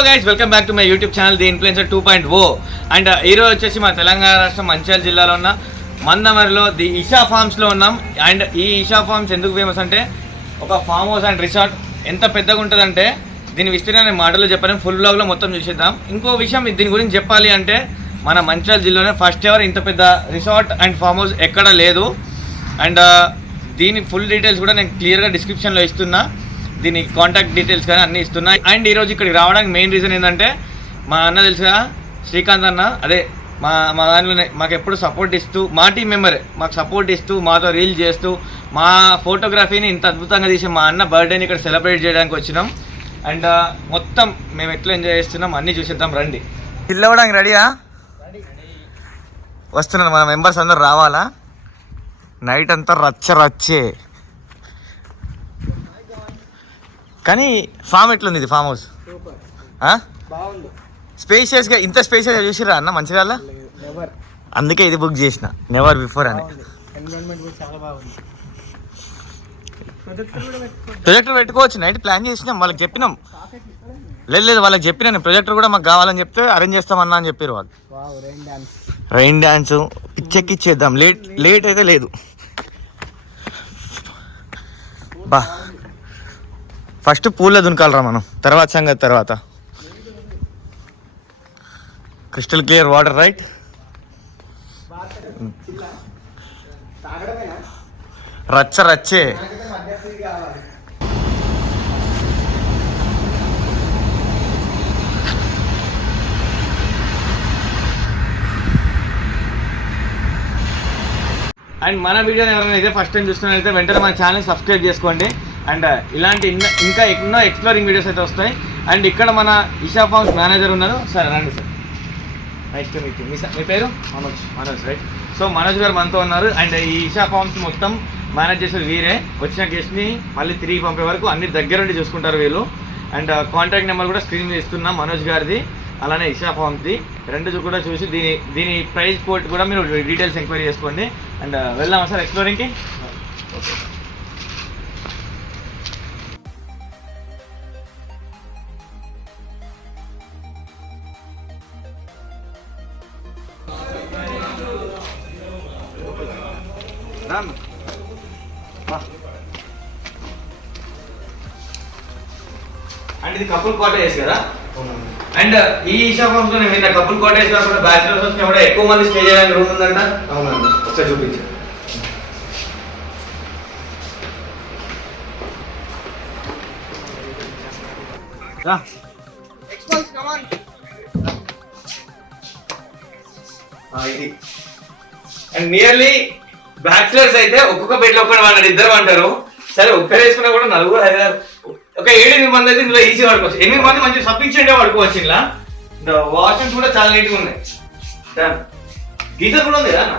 Hello guys, welcome back to my YouTube channel the influencer 2.0. And ఈరోజు వచ్చేసి మా తెలంగాణ రాష్ట్రం మంచిర్యాల జిల్లాలో ఉన్న మందమరిలో ది ఇషా ఫార్మ్స్లో ఉన్నాం. అండ్ ఈ ఇషా ఫార్మ్స్ ఎందుకు ఫేమస్ అంటే ఒక ఫామ్ హౌస్ అండ్ రిసార్ట్ ఎంత పెద్దగా ఉంటుందంటే దీని విస్తీర్ణం నేను మాటలో చెప్పాను, ఫుల్ బ్లాగ్లో మొత్తం చూసేద్దాం. ఇంకో విషయం దీని గురించి చెప్పాలి అంటే మన మంచిర్యాల జిల్లాలోనే ఫస్ట్ ఎవర్ ఇంత పెద్ద రిసార్ట్ అండ్ ఫామ్ హౌస్ ఎక్కడ లేదు. అండ్ దీని ఫుల్ డీటెయిల్స్ కూడా నేను క్లియర్గా డిస్క్రిప్షన్లో ఇస్తున్నా, దీని కాంటాక్ట్ డీటెయిల్స్ కానీ అన్నీ ఇస్తున్నాయి. అండ్ ఈరోజు ఇక్కడికి రావడానికి మెయిన్ రీజన్ ఏంటంటే మా అన్న తెలుసుగా శ్రీకాంత్ అన్న, అదే మా దానిలోనే మాకు ఎప్పుడు సపోర్ట్ ఇస్తూ, మా టీం మెంబరే మాకు సపోర్ట్ ఇస్తూ, మాతో రీల్ చేస్తూ, మా ఫోటోగ్రఫీని ఇంత అద్భుతంగా తీసి మా అన్న బర్త్డేని ఇక్కడ సెలబ్రేట్ చేయడానికి వచ్చినాం. అండ్ మొత్తం మేము ఎట్లా ఎంజాయ్ చేస్తున్నాం అన్నీ చూసేద్దాం రండి. పిల్లవడానికి రెడీయా? వస్తున్నాను, మన మెంబర్స్ అందరు రావాలా. నైట్ అంతా రచ్చే. కానీ ఫామ్ ఎట్లుంది ఇది ఫామ్ హౌస్? స్పేషియస్గా ఇంత స్పేషియస్గా చూసిరా అన్న మంచిర్యాల? అందుకే ఇది బుక్ చేసిన, నెవర్ బిఫోర్ అని. ప్రొజెక్టర్ పెట్టుకోవచ్చు, నైట్ ప్లాన్ చేసినాం, వాళ్ళకి చెప్పినాం. లేదు వాళ్ళకి చెప్పినా ప్రొజెక్టర్ కూడా మాకు కావాలని చెప్తే అరేంజ్ చేస్తామన్నా అని చెప్పారు వాళ్ళు. రైన్ డ్యాన్స్ పిచ్చెక్కిచ్చేద్దాం, లేట్ అయితే లేదు. బా ఫస్ట్ పూల్లో దునకాలరా మనం, తర్వాత సంగతి తర్వాత. Crystal clear water right. రచ్చే. అండ్ మన వీడియోని ఎవరైనా అయితే ఫస్ట్ టైం చూస్తున్నట్లయితే వెంటనే మన ఛానల్ సబ్స్క్రైబ్ చేసుకోండి. అండ్ ఇలాంటి ఇంకా ఎన్నో ఎక్స్ప్లోరింగ్ వీడియోస్ అయితే వస్తాయి. అండ్ ఇక్కడ మన ఇషా ఫార్మ్స్ మేనేజర్ ఉన్నారు. సార్ రండి sir, nice to meet you. మీ పేరు? మనోజ్ రైట్. సో మనోజ్ గారు మనతో ఉన్నారు. అండ్ ఈ ఇషా ఫార్మ్స్ మొత్తం మేనేజ్ చేసేది వీరే. వచ్చిన గెస్ట్ని మళ్ళీ తిరిగి పంపే వరకు అన్ని దగ్గరుండి చూసుకుంటారు వీళ్ళు. అండ్ కాంటాక్ట్ నెంబర్ కూడా స్క్రీన్ మీద ఇస్తున్నాం, మనోజ్ గారిది అలానే ఇషా ఫార్మ్స్ది. రెండు కూడా చూసి దీని ప్రైస్ కోట్ కూడా మీరు డీటెయిల్స్ ఎంక్వైరీ చేసుకోండి. అండ్ వెళ్దామా సార్ ఎక్స్ప్లోరింగ్కి? ఓకే. అండ్ ఇది కపుల్ కాటేజ్ కదా. అండ్ ఈ ఇషా ఫార్మ్స్ లో నేను కపుల్ కాటేజ్ కాకుండా బ్యాచిలర్స్ వచ్చినా కూడా ఎక్కువ మంది స్టే చేయడానికి రూమ్ ఉందంట. అవునండి, ఒకసారి చూపించు. ఇది అండ్ నియర్లీ బ్యాచిలర్స్ అయితే ఒక్కొక్క బెడ్ లో ఒక్కడు వాడు, ఇద్దరు అంటారు. సరే ఒక్కరు వేసుకున్నా కూడా 4-5 ఒక 7-8 మంది అయితే ఇందులో ఈజీ పడుకోవచ్చు. 8 మంది మంచి సఫిషియెంట్ గా పడుకోవచ్చు. ఇలా వాష్రూమ్స్ కూడా చాలా నీట్ గా ఉన్నాయి. గీజర్ కూడా ఉంది కదా అన్న?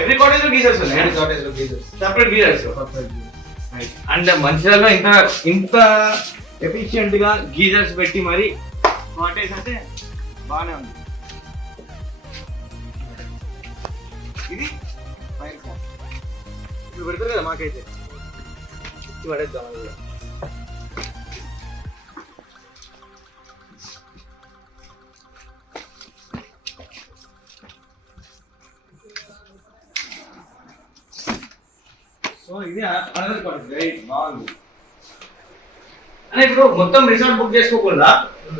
ఎవ్రీ కాటేజ్ లో గీజర్స్ ఉన్నాయి, సపరేట్ గీజర్స్. అండ్ మంచిర్యాలలో ఇంత ఎఫిషియెంట్ గా గీజర్స్ పెట్టి మరి కాటేజ్ అంటే బాగానే ఉంది. ఇది ఇప్పుడు పెడతారు కదా మాకైతే పడేద్దాం. సో ఇది బాగుంది. అంటే ఇప్పుడు మొత్తం రిసార్ట్ బుక్ చేసుకోకుండా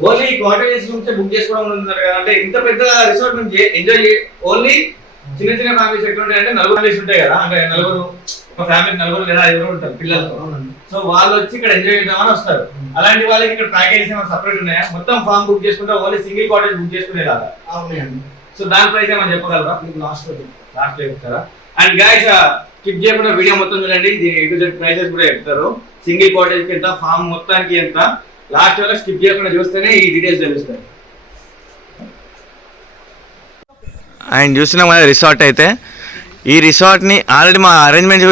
ఓన్లీ కాటేజెస్ నుంచి బుక్ చేసుకోవడం ఉంటుంది కదా. అంటే ఇంత పెద్ద రిసార్ట్ నుంచి ఎంజాయ్ ఓన్లీ చిన్న ఫ్యామిలీస్ ఎట్లా ఉంటాయి అంటే 4 ఫ్యామిలీస్ ఉంటాయి కదా. అంటే ఒక ఫ్యామిలీ 4 లేదా 5 ఉంటారు పిల్లలతో. సో వాళ్ళు వచ్చి ఇక్కడ ఎంజాయ్ చేద్దామని వస్తారు. అలాంటి వాళ్ళకి ఇక్కడ ప్యాకేజెస్ ఏమైనా సపరేట్ ఉన్నాయా? మొత్తం ఫామ్ బుక్ చేసుకుంటే ఓన్లీ సింగిల్ కాటేజ్ బుక్ చేసుకునే కదా. సో దాని ప్రైస్ ఏమైనా చెప్పగలరా? లాస్ట్ లో చెప్తారా? అండ్ గైస్ స్కిప్ చేయకుండా వీడియో మొత్తం చూడండి, దీని A to Z ప్రైసెస్ కూడా చెప్తారు. సింగిల్ కాటేజ్ కి ఎంత, ఫామ్ మొత్తానికి ఎంత, లాస్ట్ వరకు స్కిప్ చేయకుండా చూస్తేనే ఈ డీటెయిల్స్ తెలుస్తాయి. ఆయన చూస్తున్నాం కదా రిసార్ట్ అయితే. ఈ రిసార్ట్ని ఆల్రెడీ మా అరేంజ్మెంట్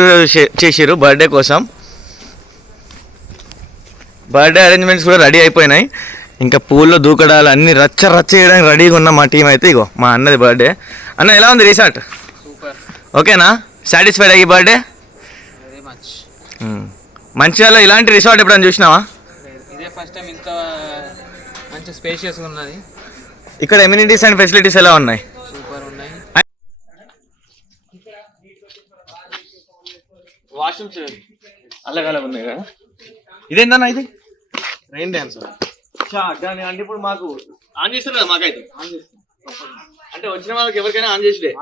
చేసారు బర్త్డే కోసం. బర్త్డే అరేంజ్మెంట్స్ కూడా రెడీ అయిపోయినాయి. ఇంకా పూల్లో దూకడాలు అన్ని రచ్చ చేయడానికి రెడీగా ఉన్న మా టీం అయితే. ఇగో మా అన్నది బర్త్డే. అన్న ఎలా ఉంది రిసార్ట్? ఓకేనా? సాటిస్ఫైడ్ అయ్యి బర్త్డే? మంచిర్యాలలో ఇలాంటి రిసార్ట్ ఎప్పుడైనా చూసినావా? ఇదే ఫస్ట్ టైం ఇంత మంచి స్పేషియస్గా ఉన్నది. ఇక్కడ ఎమ్యూనిటీస్ అండ్ ఫెసిలిటీస్ ఎలా ఉన్నాయి? సూపర్ ఉన్నాయి. వాష్రూమ్స్ అలాగలా ఉన్నాయి కదా. ఇదేందన్నా ఇది? రెయిన్ డ్యాన్స్ దాని అంటే ఇప్పుడు మాకు ఆన్ చేస్తారు కదా, మాకైతే అంటే వచ్చిన వాళ్ళకి ఎవరికైనా ఆన్ చేసిడే.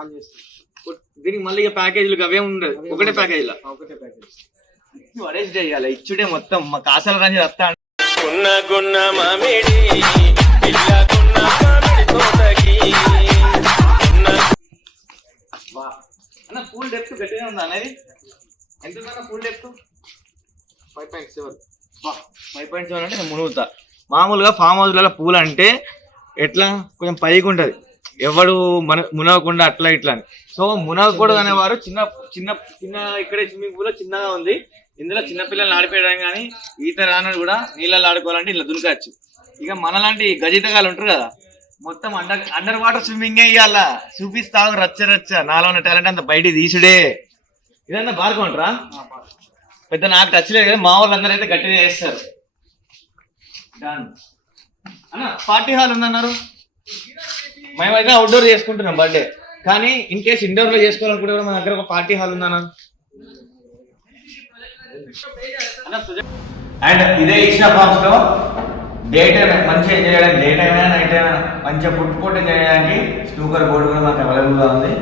దీనికి మళ్ళీ ఇక ప్యాకేజీలు అవే ఉండదు, ఒకటే ప్యాకేజీలా అరేంజ్ చేయాలి. ఇచ్చుడే మొత్తం మా కాసాల రంజి వస్తా అన్న. పూల్ డెప్త్ గట్టిగా ఉందా అనేది? ఎంత ఉందన్న పూల్ డెప్త్? 5.7. 5.7 అంటే నేను మునుగుతా. మామూలుగా ఫామ్ హౌస్లలో పూల్ అంటే ఎట్లా కొంచెం పైకి ఉంటుంది, ఎవడు మునగకుండా అట్లా ఇట్లా అని. సో మునగకూడదు అనేవారు చిన్న చిన్న చిన్న ఇక్కడే స్విమ్మింగ్ పూల్ చిన్నగా ఉంది, ఇందులో చిన్నపిల్లలు ఆడిపోయడం కానీ ఈత రానని కూడా నీళ్ళలో ఆడుకోవాలంటే ఇలా దునకచ్చు. ఇక మనలాంటి గజితగాలు ఉంటారు కదా, మొత్తం అండర్ వాటర్ స్విమ్మింగ్ ఇవ్వాలా చూపిస్తావు రచ్చ రచ్చ. నాలో ఉన్న టాలెంట్ అంతా బయట తీసుడే. ఇదన్నా బార్కొంటారా? పెద్ద నాకు టచ్ లేదు కదా, మా వాళ్ళందరూ అయితే గట్టిగా చేస్తారు. అన్న పార్టీ హాల్ ఉందన్నారు, మేమైతే అవుట్డోర్ చేసుకుంటున్నాం బర్త్డే, కానీ ఇన్ కేసు ఇండోర్ లో చేసుకోవాలనుకుంటే కూడా మన దగ్గర ఒక పార్టీ హాల్ ఉందన్నారు. అండ్ ఇదే ఈషా ఫార్మ్స్ లో డే టైం మంచిగా ఎంజాయ్ చేయడానికి, డే టైం అయినా నైట్ అయినా మంచిగా పుట్టుకోటి ఎంజాయ్ చేయడానికి స్నూకర్ బోర్డు కూడా మాకు అవైలబుల్ గా ఉంది.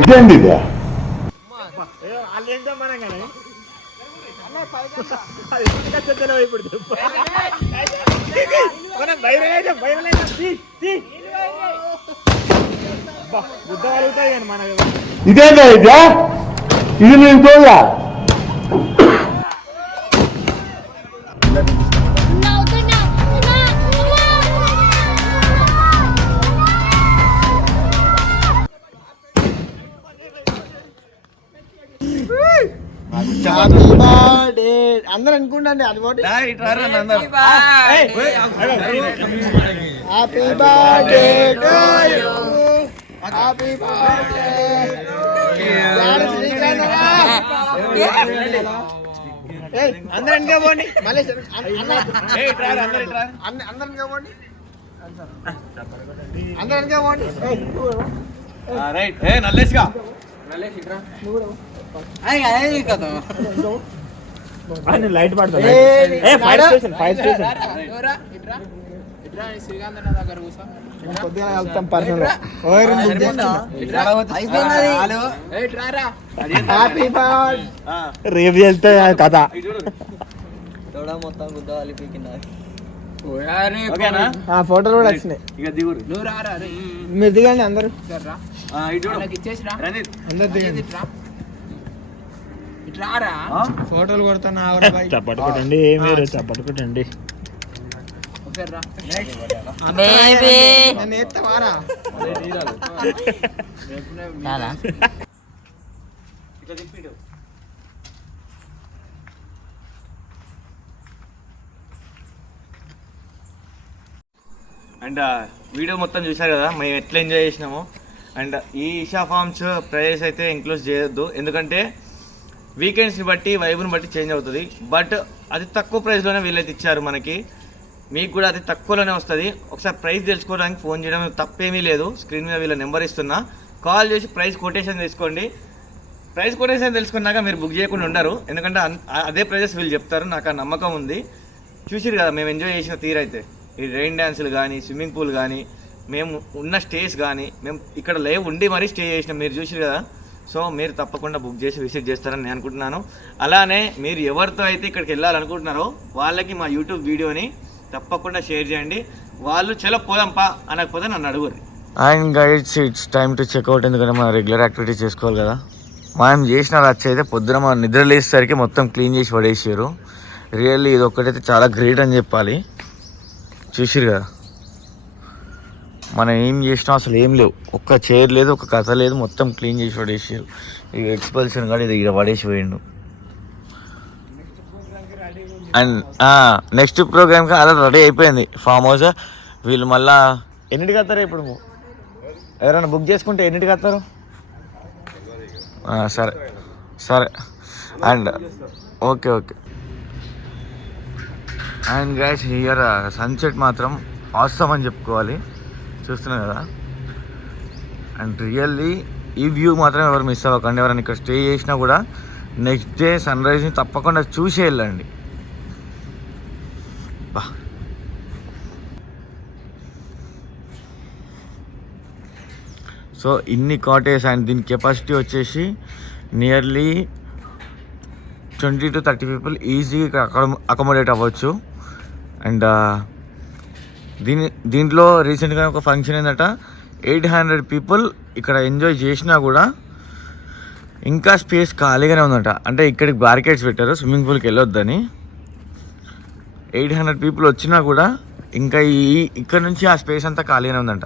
ఇదేంటి ఇదేంటా ఇది నేను చూడలే. అందరు అనుకుంటండి అది ఒకటి happy birthday to you happy birthday అందరు అనుకో పోండి మళ్ళీ అందరు అనుకో పోండి అందరు అనుకో పోండి రైట్ నల్లేసిగా లైట్ పడుతుంది. రేపు వెళ్తే కథ ఫోటోలు కూడా వచ్చినాయి. మీరు దిగండి అందరు అందరు దిగండి ఫోటోలు కొడుతున్నా చప్పట్టుకోండి. మీరు చప్పట్టుకోండి. నన్ను ఎత్తవారా అండ్ వీడియో మొత్తం చూసారు కదా మేము ఎట్లా ఎంజాయ్ చేసినాము. అండ్ ఈ ఈషా ఫార్మ్స్ ప్రైస్ అయితే ఇంక్లూడ్ చేయొద్దు, ఎందుకంటే వీకెండ్స్ని బట్టి వైబ్ని బట్టి చేంజ్ అవుతుంది. బట్ అది తక్కువ ప్రైస్లోనే వీళ్ళైతే ఇచ్చారు మనకి. మీకు కూడా అది తక్కువలోనే వస్తుంది. ఒకసారి ప్రైస్ తెలుసుకోవడానికి ఫోన్ చేయడం తప్పేమీ లేదు. స్క్రీన్ మీద వీళ్ళ నెంబర్ ఇస్తున్నా, కాల్ చేసి ప్రైస్ కొటేషన్ తీసుకోండి. ప్రైస్ కొటేషన్ తెలుసుకున్నాక మీరు బుక్ చేయకుండా ఉండరు, ఎందుకంటే అదే ప్రైజెస్ వీళ్ళు చెప్తారు. నాకు ఆ నమ్మకం ఉంది. చూసిరు కదా మేము ఎంజాయ్ చేసిన తీరైతే. ఈ రెయిన్ డ్యాన్సులు కానీ, స్విమ్మింగ్ పూల్ కానీ, మేము ఉన్న స్టేస్ కానీ, మేము ఇక్కడ లైవ్ ఉండి మరీ స్టే చేసినాం. మీరు చూసిరు కదా. సో మీరు తప్పకుండా బుక్ చేసి విజిట్ చేస్తారని నేను అనుకుంటున్నాను. అలానే మీరు ఎవరితో అయితే ఇక్కడికి వెళ్ళాలనుకుంటున్నారో వాళ్ళకి మా యూట్యూబ్ వీడియోని తప్పకుండా షేర్ చేయండి. వాళ్ళు చలో పోదాంపా అనకపోతే నన్ను అడుగురు. And guys it's time to check out, ఎందుకంటే మనం రెగ్యులర్ యాక్టివిటీ చేసుకోవాలి కదా. మనం చేసిన రచ్చ అయితే పొద్దున మనం నిద్ర లేసేసరికి మొత్తం క్లీన్ చేసి పడేసారు. రియల్లీ ఇది ఒక్కటైతే చాలా గ్రేట్ అని చెప్పాలి. చూసిరు కదా మనం ఏం చేసినా అసలు ఏం లేవు, ఒక్క చైర్ లేదు, ఒక కథ లేదు, మొత్తం క్లీన్ చేసి పడేసారు. ఇక ఎక్స్పల్షన్ కూడా ఇది ఇక్కడ పడేసి పోయిండు. అండ్ నెక్స్ట్ ప్రోగ్రామ్కి అలా రెడీ అయిపోయింది ఫామ్ హౌస్. వీళ్ళు మళ్ళా ఎన్నింటికి వస్తారు ఇప్పుడు? ఎవరైనా బుక్ చేసుకుంటే ఎన్నింటికి వస్తారు? సరే సరే and okay. And guys here sunset మాత్రం ఆసమ్ అని చెప్పుకోవాలి. చూస్తున్నారు కదా. అండ్ రియల్లీ ఈ వ్యూ మాత్రం ఎవరు మిస్ అవ్వకండి. ఎవరైనా ఇక్కడ స్టే చేసినా కూడా నెక్స్ట్ డే సన్ రైజ్ని తప్పకుండా చూసి వెళ్ళండి. బా సో ఇన్ని కాటేజ్ అండ్ దీని కెపాసిటీ వచ్చేసి నియర్లీ 20 to 30 పీపుల్ ఈజీగా ఇక్కడ అకామిడేట్ అవ్వచ్చు. అండ్ దీంట్లో రీసెంట్గా ఒక ఫంక్షన్ ఏంటంట, 800 పీపుల్ ఇక్కడ ఎంజాయ్ చేసినా కూడా ఇంకా స్పేస్ ఖాళీగానే ఉందంట. అంటే ఇక్కడికి బ్యారికేడ్స్ పెట్టారు స్విమ్మింగ్ పూల్కి వెళ్ళొద్దని. 800 పీపుల్ వచ్చినా కూడా ఇంకా ఇక్కడ నుంచి ఆ స్పేస్ అంతా ఖాళీగానే ఉందంట.